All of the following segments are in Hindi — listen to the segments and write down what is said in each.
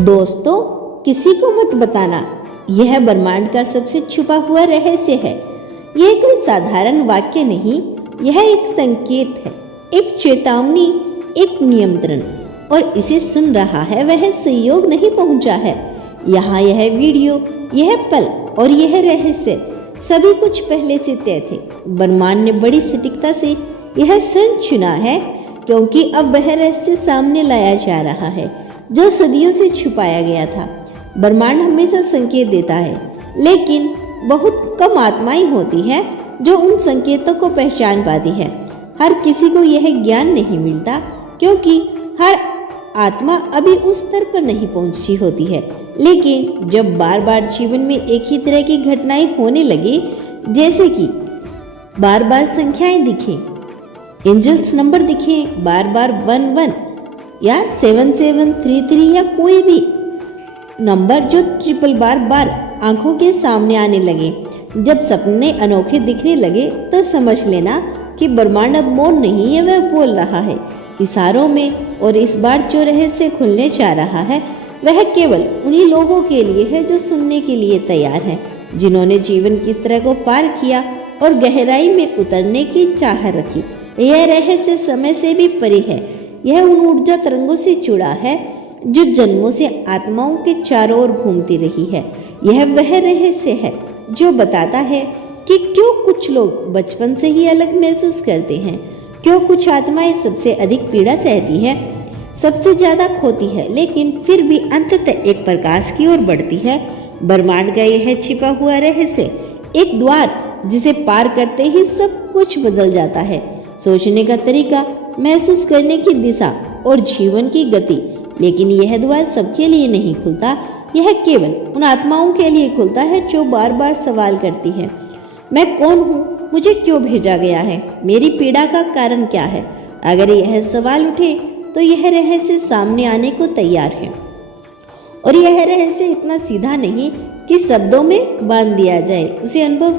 दोस्तों, किसी को मत बताना, यह ब्रह्मांड का सबसे छुपा हुआ रहस्य है। यह कोई साधारण वाक्य नहीं, यह एक संकेत है, एक चेतावनी, एक नियंत्रण। और इसे सुन रहा है वह संयोग नहीं पहुंचा है। यहाँ यह वीडियो, यह पल और यह रहस्य सभी कुछ पहले से तय थे। ब्रह्मांड ने बड़ी सटीकता से यह क्षण चुना है, क्योंकि अब वह रहस्य सामने लाया जा रहा है जो सदियों से छुपाया गया था। ब्रह्मांड हमेशा संकेत देता है, लेकिन बहुत कम आत्माएं होती हैं जो उन संकेतों को पहचान पाती है। हर किसी को यह ज्ञान नहीं मिलता, क्योंकि हर आत्मा अभी उस स्तर पर नहीं पहुंची होती है। लेकिन जब बार बार जीवन में एक ही तरह की घटनाएं होने लगे, जैसे कि बार बार संख्याएं दिखें, एंजल्स नंबर दिखे, बार बार 11 या 7733 या कोई भी नंबर जो ट्रिपल बार आंखों के सामने आने लगे, जब सपने अनोखे दिखने लगे, तो समझ लेना कि ब्रह्मांड अब मौन नहीं है, वह बोल रहा है इशारों में। और इस बार जो रहस्य खुलने जा रहा है वह केवल उन्हीं लोगों के लिए है जो सुनने के लिए तैयार हैं, जिन्होंने जीवन की इस तरह को पार किया और गहराई में उतरने की चाह रखी। यह रहस्य समय से भी परे है। यह उन ऊर्जा तरंगों से जुड़ा है जो जन्मों से आत्माओं के चारों ओर घूमती रही है। यह वह रहस्य है जो बताता है कि क्यों कुछ लोग बचपन से ही अलग महसूस करते हैं, क्यों कुछ आत्माएं सबसे अधिक पीड़ा सहती है, सबसे ज्यादा खोती है, लेकिन फिर भी अंततः एक प्रकाश की ओर बढ़ती है। ब्रह्मांड का यह छिपा हुआ रहस्य एक द्वार जिसे पार करते ही सब कुछ बदल जाता है। सोचने का तरीका, महसूस करने की दिशा और जीवन की गति। लेकिन यह द्वार सबके लिए नहीं खुलता, यह केवल उन आत्माओं के लिए खुलता है जो बार बार सवाल करती है, मैं कौन हूँ, मुझे क्यों भेजा गया है, मेरी पीड़ा का कारण क्या है। अगर यह सवाल उठे तो यह रहस्य सामने आने को तैयार है। और यह रहस्य इतना सीधा नहीं कि शब्दों में बांध दिया जाए, उसे अनुभव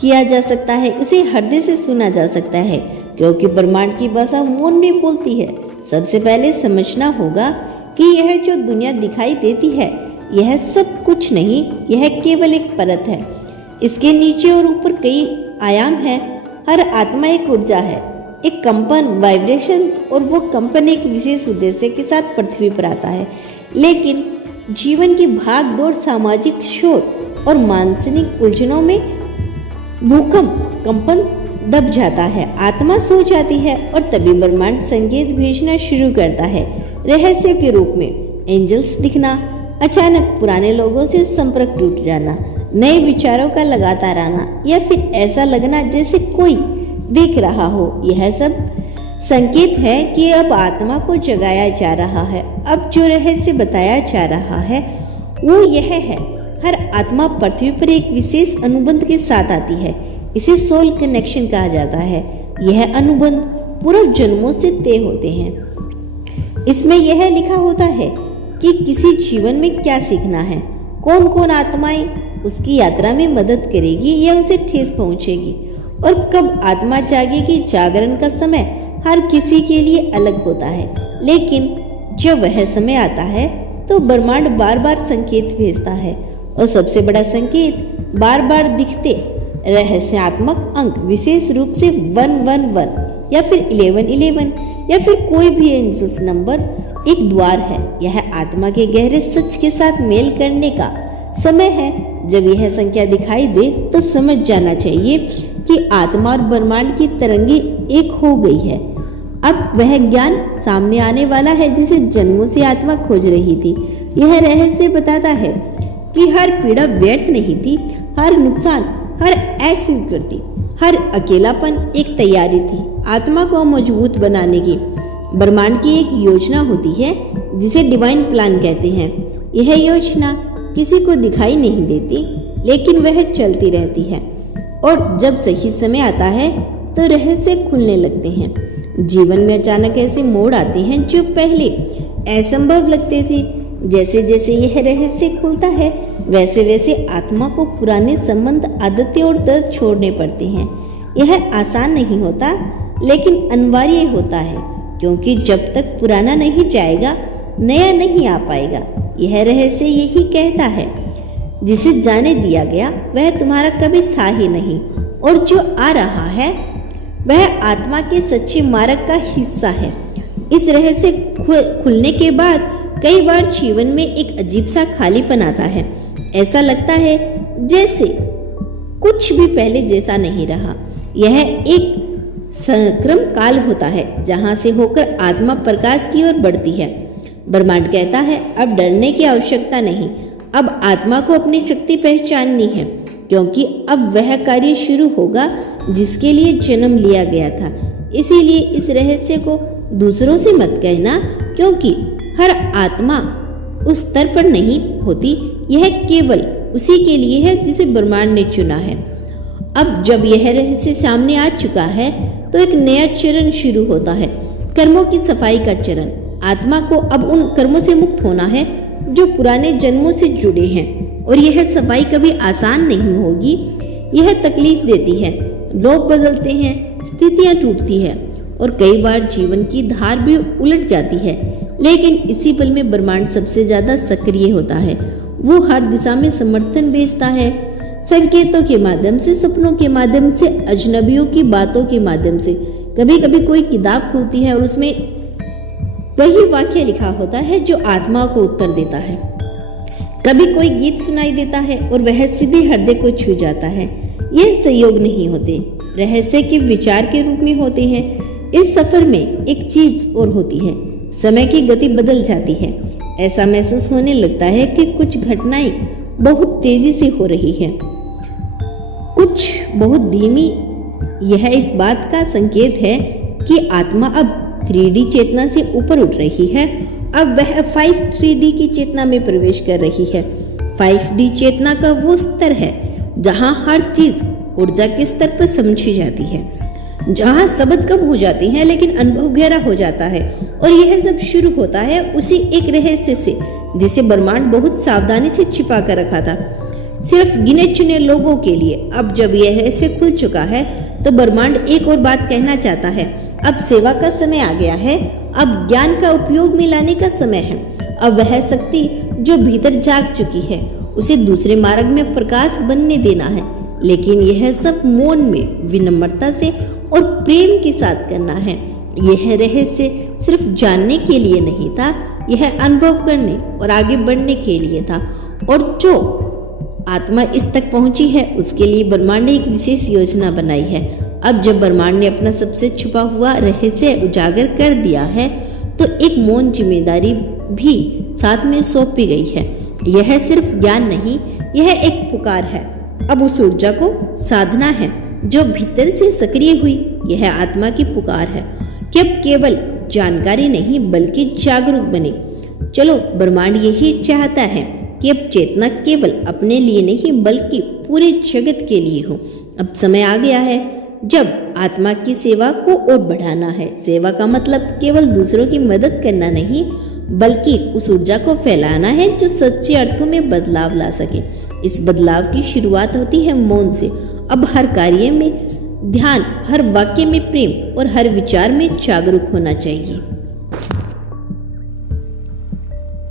किया जा सकता है, उसे हृदय से सुना जा सकता है, क्योंकि ब्रह्मांड की भाषा मौन में बोलती है। सबसे पहले समझना होगा कि यह जो दुनिया दिखाई देती है, यह सब कुछ नहीं, यह केवल एक परत है। इसके नीचे और ऊपर कई आयाम हैं। हर आत्मा एक ऊर्जा है, एक कंपन, वाइब्रेशंस, और वो कंपन एक विशेष उद्देश्य के साथ पृथ्वी पर आता है। लेकिन जीवन की भाग दौड़, सामाजिक शोर और मानसिक उलझनों में भूकंप, कंपन दब जाता है, आत्मा सो जाती है, और तभी ब्रह्मांड संकेत भेजना शुरू करता है। रहस्य के रूप में एंजल्स दिखना, अचानक पुराने लोगों से संपर्क टूट जाना, नए विचारों का लगातार आना, या फिर ऐसा लगना जैसे कोई देख रहा हो। यह सब संकेत है कि अब आत्मा को जगाया जा रहा है। अब जो रहस्य बताया जा रहा है वो यह है, हर आत्मा पृथ्वी पर एक विशेष अनुबंध के साथ आती है। इसे सोल कनेक्शन कहा जाता है। यह अनुबंध पूर्व जन्मों से तय होते हैं। इसमें यह लिखा होता है कि किसी जीवन में क्या सीखना है, कौन कौन आत्माएं उसकी यात्रा में मदद करेगी या उसे ठेस पहुंचेगी, और कब आत्मा जागेगी। जागरण का समय हर किसी के लिए अलग होता है, लेकिन जब वह समय आता है तो ब्रह्मांड बार बार संकेत भेजता है, और सबसे बड़ा संकेत बार बार दिखते रहस्यात्मक अंक, विशेष रूप से 111 या फिर 1111 या फिर कोई भी एंजल्स नंबर, एक द्वार है। यह आत्मा के गहरे सच के साथ मेल करने का समय है। जब यह संख्या दिखाई दे तो समझ जाना चाहिए कि आत्मा और ब्रह्मांड की तरंगे एक हो गई है। अब वह ज्ञान सामने आने वाला है जिसे जन्मों से आत्मा खोज रही थी। यह रहस्य बताता है कि हर पीड़ा व्यर्थ नहीं थी, हर नुकसान, हर अस्वीकृति, हर अकेलापन एक तैयारी थी आत्मा को मजबूत बनाने की। ब्रह्मांड की एक योजना होती है जिसे डिवाइन प्लान कहते हैं। यह योजना किसी को दिखाई नहीं देती, लेकिन वह चलती रहती है, और जब सही समय आता है तो रहस्य खुलने लगते हैं। जीवन में अचानक ऐसे मोड़ आते हैं जो पहले असंभव लगते थे। जैसे जैसे यह रहस्य खुलता है, वैसे वैसे आत्मा को पुराने संबंध, आदतें और दर्द छोड़ने पड़ते हैं। यह आसान नहीं होता, लेकिन अनिवार्य होता है, क्योंकि जब तक पुराना नहीं जाएगा, नया नहीं आ पाएगा। यह रहस्य यही कहता है, जिसे जाने दिया गया वह तुम्हारा कभी था ही नहीं, और जो आ रहा है वह आत्मा के सच्चे मार्ग का हिस्सा है। इस रहस्य खुलने के बाद कई बार जीवन में एक अजीब सा खालीपन आता है। ऐसा लगता है जैसे कुछ भी पहले जैसा नहीं रहा। यह एक संक्रम काल होता है जहां से होकर आत्मा प्रकाश की ओर बढ़ती है। ब्रह्मांड कहता है अब डरने की आवश्यकता नहीं, अब आत्मा को अपनी शक्ति पहचाननी है, क्योंकि अब वह कार्य शुरू होगा जिसके लिए जन्म लिया गया था। इसीलिए इस रहस्य को दूसरों से मत कहना, क्योंकि हर आत्मा उस स्तर पर नहीं होती। यह केवल उसी के लिए है जिसे ब्रह्मांड ने चुना है। अब जब यह रहस्य सामने आ चुका है तो एक नया चरण शुरू होता है, कर्मों की सफाई का चरण। आत्मा को अब उन कर्मों से मुक्त होना है जो पुराने जन्मों से जुड़े हैं, और यह सफाई कभी आसान नहीं होगी। यह तकलीफ देती है, लोग बदलते हैं, स्थितियां टूटती है और कई बार जीवन की धार भी उलट जाती है। लेकिन इसी पल में ब्रह्मांड सबसे ज्यादा सक्रिय होता है। वो हर दिशा में समर्थन भेजता है, संकेतों के माध्यम से, सपनों के माध्यम से, अजनबियों की बातों के माध्यम से। कभी कभी कोई किताब खुलती है और उसमें वही वाक्य लिखा होता है जो आत्मा को उत्तर देता है। कभी कोई गीत सुनाई देता है और वह सीधे हृदय को छू जाता है। यह संयोग नहीं होते, रहस्य के विचार के रूप में होते हैं। इस सफर में एक चीज और होती है, समय की गति बदल जाती है। ऐसा महसूस होने लगता है कि कुछ घटनाएं बहुत तेजी से हो रही है, कुछ बहुत धीमी। यह इस बात का संकेत है कि आत्मा अब 3D चेतना से ऊपर उठ रही है। अब वह 5-3D की चेतना में प्रवेश कर रही है। 5D चेतना का वो स्तर है जहां हर चीज ऊर्जा के स्तर पर समझी जाती है, जहां शब्द कम हो जाती हैं लेकिन अनुभव गहरा हो जाता है। और यह सब शुरू होता है उसी एक रहस्य से जिसे ब्रह्मांड बहुत सावधानी से छिपा कर रखा था, सिर्फ गिने चुने लोगों के लिए। अब जब यह रहस्य खुल चुका है तो ब्रह्मांड एक और बात कहना चाहता है, अब सेवा का समय आ गया है, अब ज्ञान का उपयोग में लाने का समय है। अब वह शक्ति जो भीतर जाग चुकी है उसे दूसरे मार्ग में प्रकाश बनने देना है। लेकिन यह सब मौन में, विनम्रता से और प्रेम के साथ करना है। यह रहस्य सिर्फ जानने के लिए नहीं था, यह अनुभव करने और आगे बढ़ने के लिए था। और जो आत्मा इस तक पहुंची है उसके लिए ब्रह्मांड ने एक विशेष योजना बनाई है। अब जब ब्रह्मांड ने अपना सबसे छुपा हुआ रहस्य उजागर कर दिया है तो एक मौन जिम्मेदारी भी साथ में सौंपी गई है। यह सिर्फ ज्ञान नहीं, यह एक पुकार है। अब उस ऊर्जा को साधना है जो भीतर से सक्रिय हुई। यह आत्मा की पुकार है कि अब केवल जानकारी नहीं बल्कि जागरूक बने। चलो, ब्रह्मांड यही चाहता है कि अब चेतना केवल अपने लिए नहीं बल्कि पूरे जगत के लिए हो। अब समय आ गया है जब आत्मा की सेवा को और बढ़ाना है। सेवा का मतलब केवल दूसरों की मदद करना नहीं बल्कि उस ऊर्जा को फैलाना है जो सच्चे अर्थों में बदलाव ला सके। इस बदलाव की शुरुआत होती है मौन से। अब हर कार्य में ध्यान, हर वाक्य में प्रेम और हर विचार में जागरूक होना चाहिए।